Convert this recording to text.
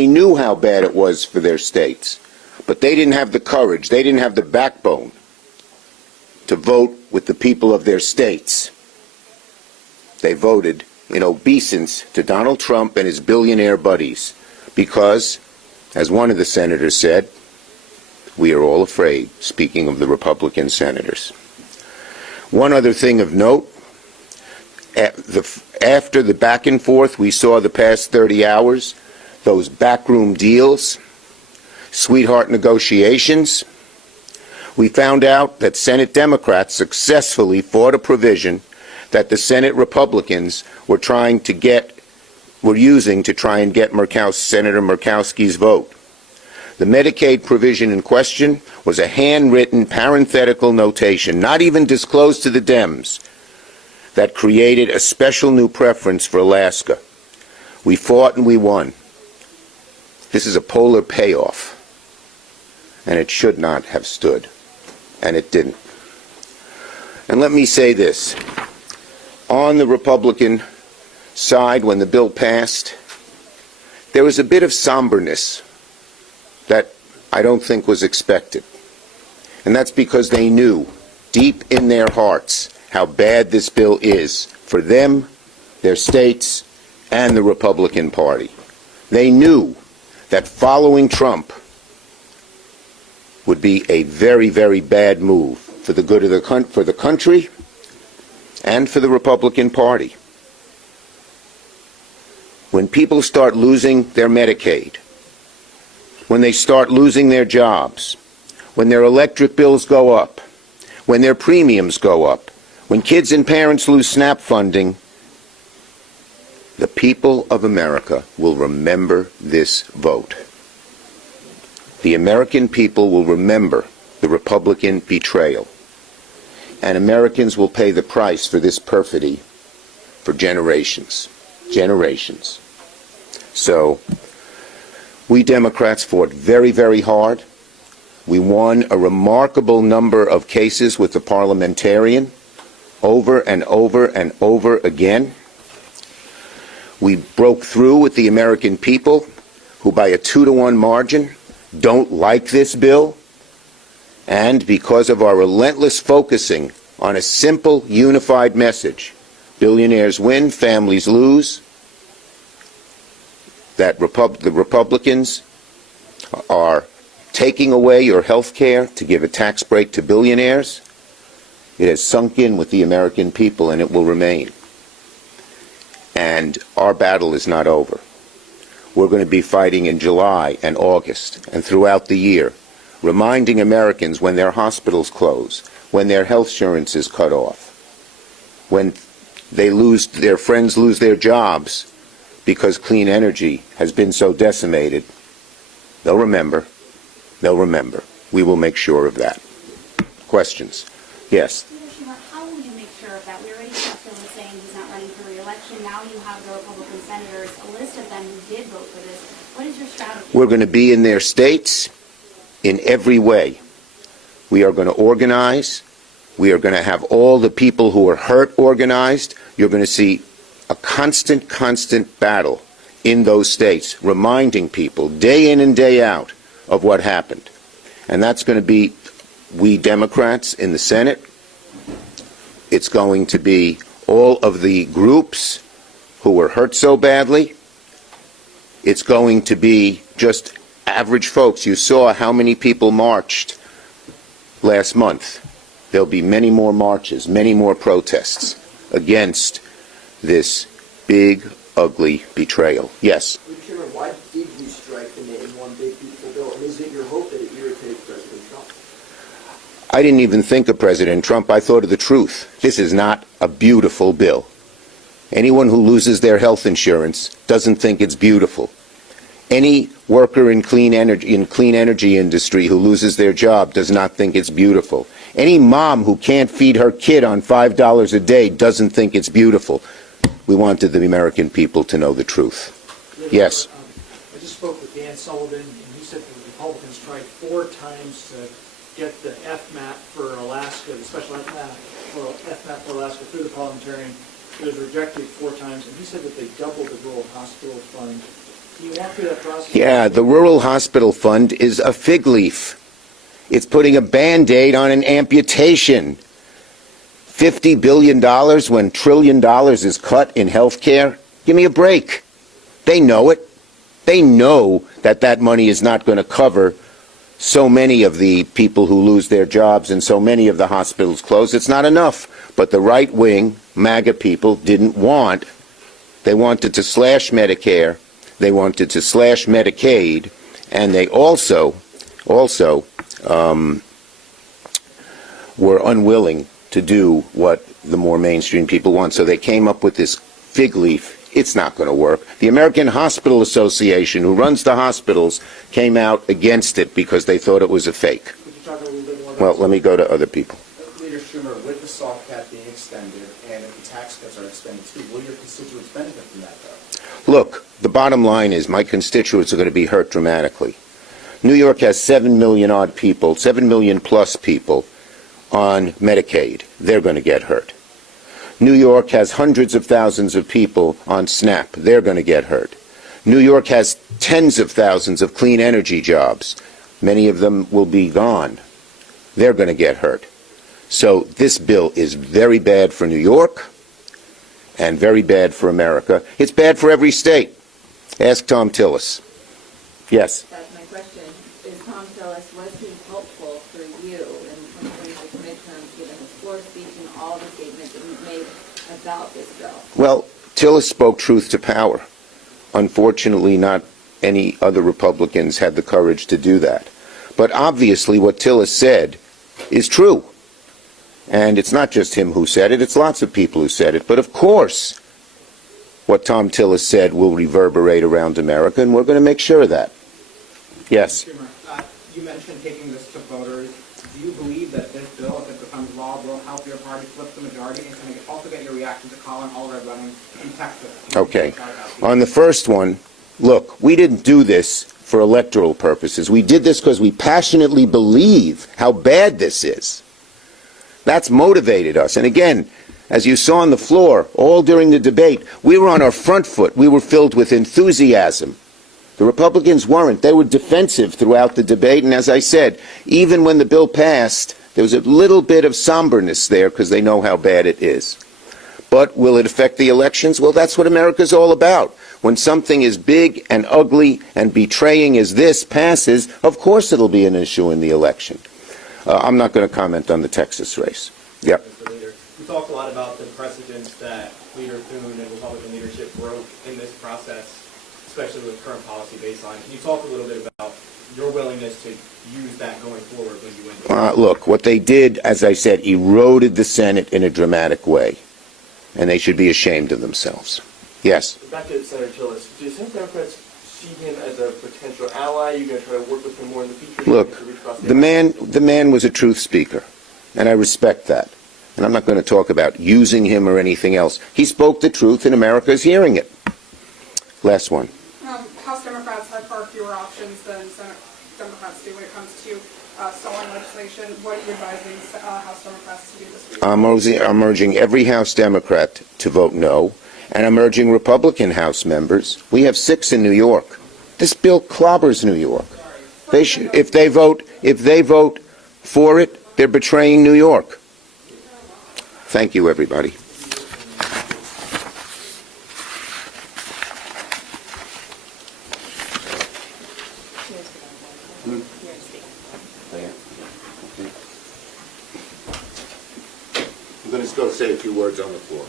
They knew how bad it was for their states, but they didn't have the courage, they didn't have the backbone to vote with the people of their states. They voted in obeisance to Donald Trump and his billionaire buddies because, as one of the senators said, we are all afraid, speaking of the Republican senators. One other thing of note, after the back and forth we saw the past 30 hours, those backroom deals, sweetheart negotiations, we found out that Senate Democrats successfully fought a provision that the Senate Republicans were using to try and get Senator Murkowski's vote. The Medicaid provision in question was a handwritten parenthetical notation, not even disclosed to the Dems, that created a special new preference for Alaska. We fought and we won. This is a polar payoff, and it should not have stood, and it didn't. And let me say this. On the Republican side, when the bill passed, there was a bit of somberness that I don't think was expected. And that's because they knew deep in their hearts how bad this bill is for them, their states, and the Republican Party. They knew that following Trump would be a very, very bad move for the good of the country and for the Republican Party. When people start losing their Medicaid, when they start losing their jobs, when their electric bills go up, when their premiums go up, when kids and parents lose SNAP funding, the people of America will remember this vote. The American people will remember the Republican betrayal. And Americans will pay the price for this perfidy for generations. Generations. So, we Democrats fought very, very hard. We won a remarkable number of cases with the parliamentarian over and over and over again. We broke through with the American people, who by a 2-to-1 margin don't like this bill. And because of our relentless focusing on a simple, unified message, billionaires win, families lose, that the Republicans are taking away your health care to give a tax break to billionaires, it has sunk in with the American people, and it will remain. And our battle is not over. We're going to be fighting in July and August and throughout the year, reminding Americans when their hospitals close, when their health insurance is cut off, when their friends lose their jobs because clean energy has been so decimated. They'll remember. They'll remember. We will make sure of that. Questions? Yes. How will you make sure of that? We already have Tillis saying he's not running for re-election. Now you have the Republican senators, a list of them who did vote for this. What is your strategy? We're going to be in their states in every way. We are going to organize. We are going to have all the people who are hurt organized. You're going to see a constant battle in those states, reminding people day in and day out of what happened. And that's going to be we Democrats in the Senate. It's going to be all of the groups who were hurt so badly. It's going to be just average folks. You saw how many people marched last month. There'll be many more marches, many more protests against this big, ugly betrayal. Yes? Mr. Chairman, why did you strike the name One Big Beautiful Bill? And is it your hope that it irritates President Trump? I didn't even think of President Trump. I thought of the truth. This is not a beautiful bill. Anyone who loses their health insurance doesn't think it's beautiful. Any worker in clean energy industry who loses their job does not think it's beautiful. Any mom who can't feed her kid on $5 a day doesn't think it's beautiful. We wanted the American people to know the truth. Yes. I just spoke with Dan Sullivan, and he said that the Republicans tried 4 times to get the FMAP for Alaska, the special FMAP for Alaska through the parliamentarian. It was rejected 4 times, and he said that they doubled the rural hospital fund You walk through that process. Yeah, the Rural Hospital Fund is a fig leaf. It's putting a Band-Aid on an amputation. $50 billion when $1 trillion is cut in health care? Give me a break. They know it. They know that that money is not going to cover so many of the people who lose their jobs and so many of the hospitals close. It's not enough. But the right-wing MAGA people didn't want. They wanted to slash Medicare. They wanted to slash Medicaid. And they also were unwilling to do what the more mainstream people want. So they came up with this fig leaf. It's not going to work. The American Hospital Association, who runs the hospitals, came out against it because they thought it was a fake. Could you talk a little bit more about Well, let me go to other people. Leader Schumer, with the soft cap being extended and if the tax cuts are extended too, will your constituents benefit from that, though? Look, the bottom line is my constituents are going to be hurt dramatically. New York has 7 million odd people, 7 million plus people on Medicaid. They're going to get hurt. New York has hundreds of thousands of people on SNAP. They're going to get hurt. New York has tens of thousands of clean energy jobs. Many of them will be gone. They're going to get hurt. So this bill is very bad for New York and very bad for America. It's bad for every state. Ask Tom Tillis. Yes. That's my question. Is Tom Tillis, was he helpful for you in the 2026 midterms, given his floor speech and all the statements that he's made about this bill? Well, Tillis spoke truth to power. Unfortunately, not any other Republicans had the courage to do that. But obviously what Tillis said is true. And it's not just him who said it, it's lots of people who said it. But of course, what Tom Tillis said will reverberate around America, and we're going to make sure of that. Yes. You mentioned taking this to voters. Do you believe that this bill, if it becomes law, will help your party flip the majority? And can I also get your reaction to Colin Allred running in Texas? Okay. On the first one, look, we didn't do this for electoral purposes. We did this because we passionately believe how bad this is. That's motivated us. And again, as you saw on the floor, all during the debate, we were on our front foot. We were filled with enthusiasm. The Republicans weren't. They were defensive throughout the debate. And as I said, even when the bill passed, there was a little bit of somberness there because they know how bad it is. But will it affect the elections? Well, that's what America's all about. When something as big and ugly and betraying as this passes, of course it'll be an issue in the election. I'm not going to comment on the Texas race. Yeah. Mr. Leader, we talked a lot about the precedents that Leader Thune and Republican leadership broke in this process, especially with current policy baseline. Can you talk a little bit about your willingness to use that going forward when you win? Look, what they did, as I said, eroded the Senate in a dramatic way, and they should be ashamed of themselves. Yes. Back to Senator Tillis. Do Senate Democrats see him as a potential ally? Are you going to try to work with him more in the future? Look, the man was a truth speaker, and I respect that. And I'm not going to talk about using him or anything else. He spoke the truth, and America is hearing it. Last one. House Democrats have far fewer options than Senate Democrats do when it comes to stalling legislation. What are you advising House Democrats to do this week? I'm urging every House Democrat to vote no, and I'm urging Republican House members. We have 6 in New York. This bill clobbers New York. They should, if they vote for it, they're betraying New York. Thank you, everybody. I'm going to go say a few words on the floor.